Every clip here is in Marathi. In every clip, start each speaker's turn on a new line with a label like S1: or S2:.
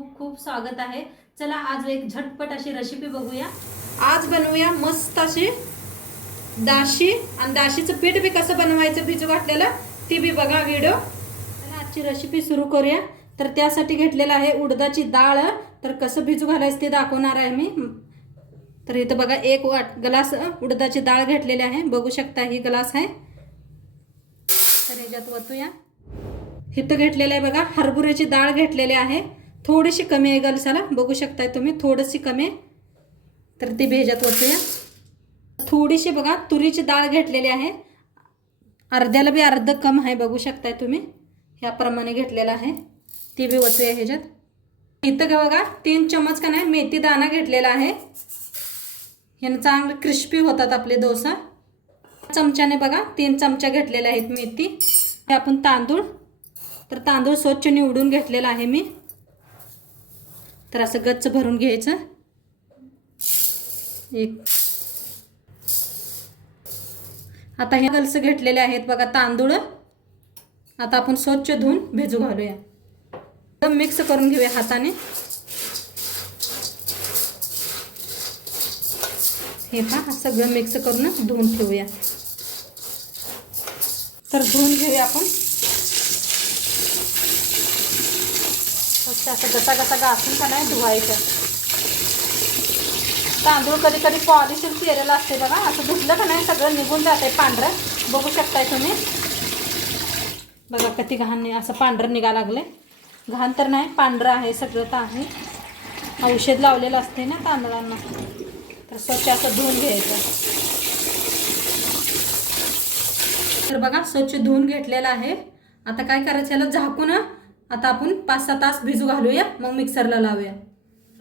S1: खूप खूप स्वागत आहे. चला आज एक झटपट अशी रेसिपी बघूया.
S2: आज बनवूया मस्त अशी दाशी. आणि दाशीचं पीठ बी कसं बनवायचं भिजू घातलेलं ती बी बघा व्हिडिओ
S1: चला आजची रेसिपी सुरू करूया. तर त्यासाठी घेतलेलं आहे उडदाची डाळ. तर कसं भिजू घालायचं ते दाखवणार आहे मी. तर इथं बघा एक वाट ग्लास उडदाची डाळ घेतलेली आहे. बघू शकता ही ग्लास आहे. तर ह्याच्यात वतूया. इथं घेतलेलं आहे बघा हरभऱ्याची डाळ घेतलेली आहे. थोडीशी कमी आहे गलसाला बघू शकताय तुम्ही थोडीशी कमी आहे. तर ती भेजात ओतूया थोडीशी बघा तुरीची डाळ घेतलेली आहे. अर्ध्याला बी अर्ध कम आहे बघू शकताय तुम्ही. ह्याप्रमाणे घेतलेलं आहे. ती बी ओतूया ह्याच्यात. इथं का बघा तीन चमच का नाही मेथी दाणा घेतलेला आहे. ह्यानं चांगलं क्रिस्पी होतात आपले डोसा. चमच्याने बघा तीन चमच्या घेतलेल्या आहेत मेथी. हे आपण तांदूळ. तर तांदूळ स्वच्छ निवडून घेतलेला आहे मी. तर असं गच्च भरून घ्यायचं. एक. आता हे गल्स घेतलेले आहेत बघा तांदूळ. आता आपण स्वच्छ धुवून भेजू घालूया. एकदम मिक्स करून घेऊया हाताने. हे पहा सगळं मिक्स करून धुवून ठेवूया. तर धुवून घेऊया आपण. फक्त असं गसा गसा घासून का नाही धुवायचं. तांदूळ कधी कधी पॉलिश केलेलं असते बघा असं धुतलं का नाही सगळं निघून जाते पांढरं. बघू शकताय तुम्ही. बघा कधी घाण नाही असं पांढरं निघा लागले घाण तर नाही पांढरं आहे सगळं तर आहे. औषध लावलेलं असते ना तांदळांना. तर स्वच्छ असं धुवून घ्यायचं. तर बघा स्वच्छ धुवून घेतलेलं आहे. आता काय करायचं याला झाकून आता आपण पाच सहा तास भिजू घालूया मग मिक्सरला लावूया.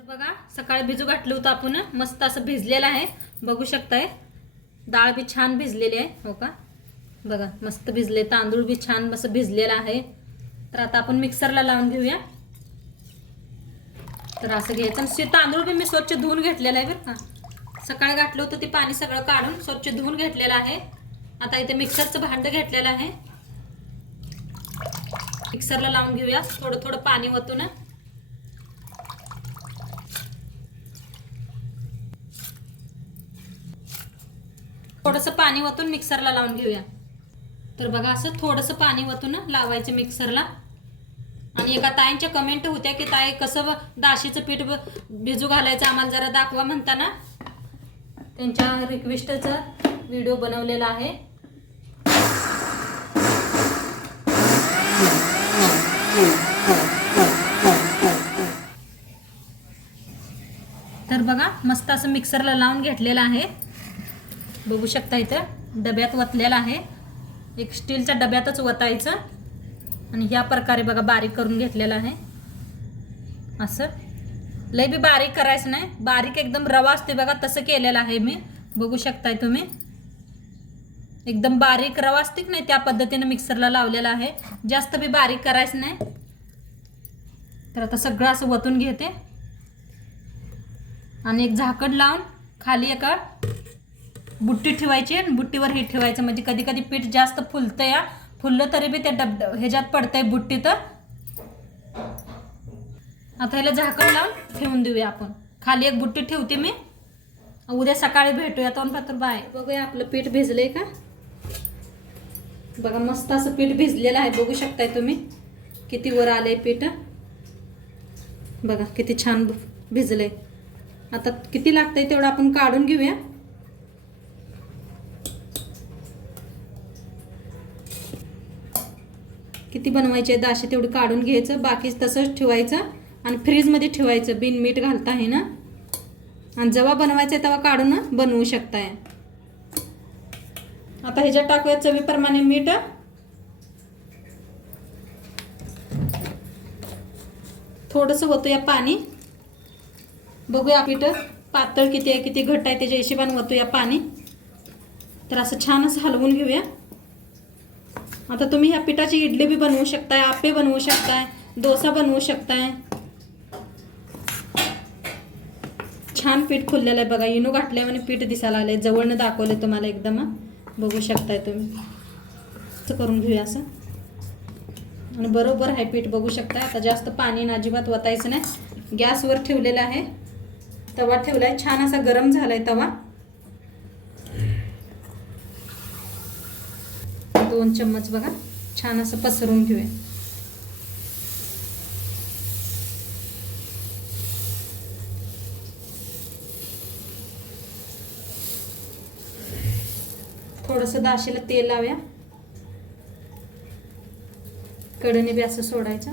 S1: बघा सकाळी भिजू घातलं होतं आपण. मस्त असं भिजलेलं आहे. बघू शकताय. डाळ बी छान भिजलेली आहे हो का? बघा मस्त भिजले. तांदूळ बी छान असं भिजलेला आहे. तर आता आपण मिक्सरला लावून घेऊया. तर असं घ्यायचं. आणि तांदूळ बी मी स्वच्छ धुवून घेतलेलं आहे बरं का. सकाळी घातलं होतं ते पाणी सगळं काढून स्वच्छ धुवून घेतलेलं आहे. आता इथे मिक्सरचं भांडं घेतलेलं आहे. मिक्सरला लावून घेऊया. थोडं थोडं पाणी वतून थोडंसं पाणी वतून मिक्सरला लावून घेऊया. तर बघा असं थोडंसं पाणी वतून लावायचं मिक्सरला. आणि एका ताईंच्या कमेंट होत्या की ताई कसं दाशीचं पीठ भिजू घालायचं आम्हाला जरा दाखवा म्हणताना त्यांच्या रिक्वेस्टचा व्हिडिओ बनवलेला आहे तर बघा मस्त असं मिक्सरला लावून घेतलेलं आहे. बघू शकता इथं डब्यात वतलेलं आहे. एक स्टीलच्या डब्यातच वतायचं. आणि ह्या प्रकारे बघा बारीक करून घेतलेलं आहे. असं. लय बी बारीक करायचं नाही. बारीक एकदम रवा असते बघा तसं केलेलं आहे मी. बघू शकताय तुम्ही. एकदम बारीक रवा असते की नाही त्या पद्धतीनं मिक्सरला लावलेला आहे. जास्त बी बारीक करायचं नाही. तर आता सगळं असं वतून घेते. आणि एक झाकण लावून खाली एका बुट्टी ठेवायची आणि बुट्टीवर हे ठेवायचं. म्हणजे कधी कधी पीठ जास्त फुलतं या. फुललं तरी बी त्या डब ह्याच्यात पडतंय बुट्टीत आता ह्याला झाकण लावून ठेवून देऊया आपण. खाली एक बुट्टी ठेवते मी. उद्या सकाळी भेटूया. तोंड पात्र बाय. बघूया आपलं पीठ भिजलंय का? बघा मस्त असं पीठ भिजलेलं आहे. बघू शकताय तुम्ही. किती वर आलंय पीठ. बघा किती छान भिजलंय. आता किती लागतंय तेवढं आपण काढून घेऊया. किती बनवायचे दाशे तेवढं काढून घ्यायचं बाकी तसंच ठेवायचं आणि फ्रीजमध्ये ठेवायचं बिन मीठ घालता आहे ना? आणि जेव्हा बनवायचं आहे तेव्हा काढून बनवू शकताय. आता ह्याच्यात टाकूया चवीप्रमाणे मीठ. थोडंसं होतं या पाणी. बघूया पीठ. पातळ किती आहे किती घट्ट आहे त्याच्या हिशेबाने वतूया पाणी. तर असं छान असं हलवून घेऊया. आता तुम्ही ह्या पिठाची इडली बी बनवू शकताय आपे बनवू शकताय डोसा बनवू शकताय. छान पीठ फुललेलं आहे बघा. इनू घातल्यामुळे पीठ दिसायला आलंय. जवळनं दाखवलं तुम्हाला एकदम बघू शकताय तुम्ही. असं करून घेऊया असं. आणि बरोबर आहे पीठ बघू शकता आता जास्त पाणी अजिबात वतायचं नाही. गॅसवर ठेवलेलं आहे. तवा ठेवलाय. छान असा गरम झालाय तवा. दोन चम्मच बघा. छान असं पसरून घेऊया. थोडंसं दाशेला तेल लावूया. कडने बी असं सोडायचं.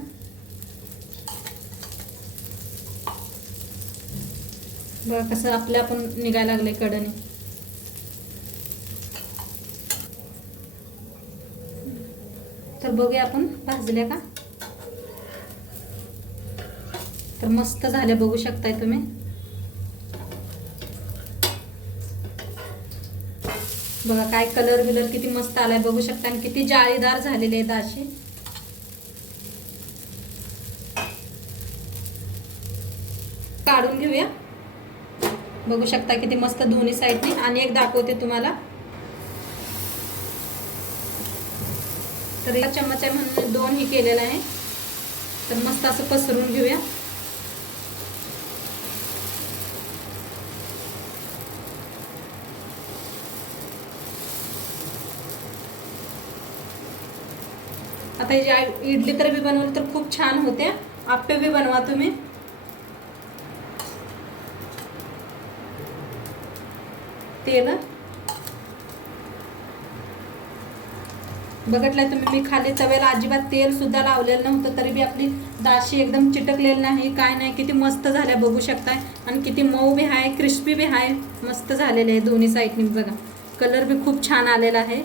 S1: बघा कसं आपल्या आपण निघायला लागले कडने. तर बघूया आपण भाजल्या का? तर मस्त झाल्या बघू शकताय तुम्ही. बघा काय कलर बिलर किती मस्त आलाय बघू शकता आणि किती जाळीदार झालेले आहेत अशी काढून घेऊया. बघू शकता किती मस्त दोन्ही साईडने आणि एक दाखवते तुम्हाला. तर या चम्मच आहे म्हणून दोन ही केलेलं आहे. तर मस्त असं पसरून घेऊया. आता ही जी इडली तर बी बनवली तर खूप छान होते. आप्पे बी बनवा तुम्ही. तेल बघितलंय तुम्ही मी खाली तव्याला अजिबात तेल सुद्धा लावलेलं नव्हतं तरी बी आपली दाशी एकदम चिटकलेली नाही काय नाही किती मस्त झाल्या बघू शकताय. आणि किती मऊ बी आहे क्रिस्पी बी आहे मस्त झालेले आहे दोन्ही साईडनी बघा. कलर बी खूप छान आलेला आहे.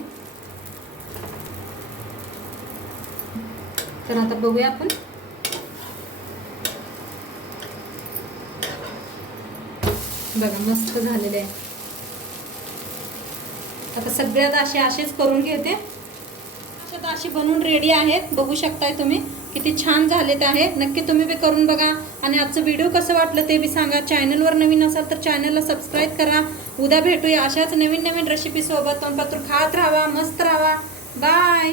S1: तर आता बघूया आपण. बघा मस्त झालेले आहे. आता सगळ्यात असे असेच करून घेते. अशा अशी बनवून रेडी आहेत. बघू शकताय तुम्ही. किती छान झालेत आहेत. नक्की तुम्ही बी करून बघा. आणि आजचं व्हिडिओ कसं वाटलं ते बी सांगा. चॅनलवर नवीन असाल तर चॅनलला सबस्क्राईब करा. उद्या भेटूया अशाच नवीन नवीन रेसिपीसोबत तोंडपात्र खात राहावा मस्त राहावा बाय